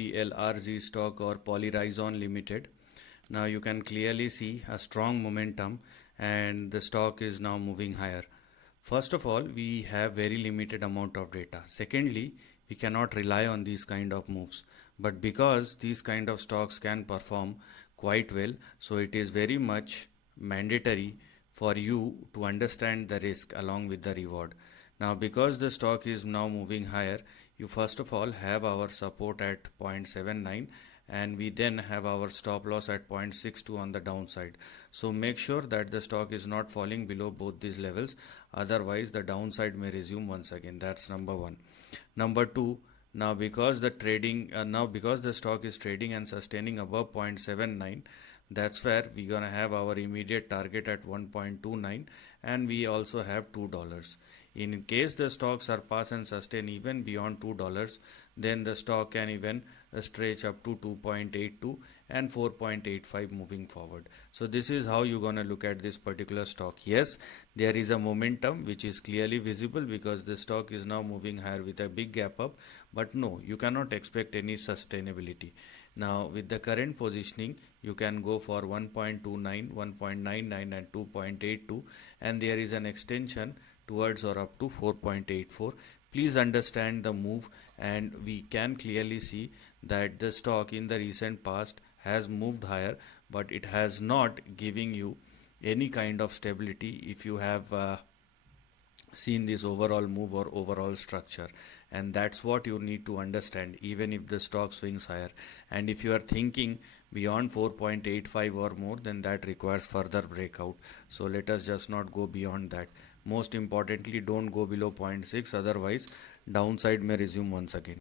PLRZ stock or polyrizon limited. Now you can clearly see a strong momentum and the stock is now moving higher. First of all, we have very limited amount of data. Secondly, we cannot rely on these kind of moves. But because these kind of stocks can perform quite well, so it is very much mandatory for you to understand the risk along with the reward. Now because the stock is now moving higher, you first of all have our support at 0.79 and we then have our stop loss at 0.62 on the downside. So make sure that the stock is not falling below both these levels, otherwise the downside may resume once again. That's number one. Number two, now because the stock is trading and sustaining above 0.79, that's where we're gonna have our immediate target at 1.29 and we also have $2. In case the stock surpass and sustain even beyond $2, then the stock can even stretch up to 2.82 and 4.85 moving forward. So this is how you're gonna look at this particular stock. Yes, there is a momentum which is clearly visible because the stock is now moving higher with a big gap up, but no, you cannot expect any sustainability. Now with the current positioning, you can go for 1.29, 1.99 and 2.82, and there is an extension towards or up to 4.84. Please understand the move, and we can clearly see that the stock in the recent past has moved higher, but it has not giving you any kind of stability if you have seen this overall move or overall structure. And that's what you need to understand even if the stock swings higher. And if you are thinking beyond 4.85 or more, then that requires further breakout. So let us just not go beyond that. Most importantly, don't go below 0.6, otherwise downside may resume once again.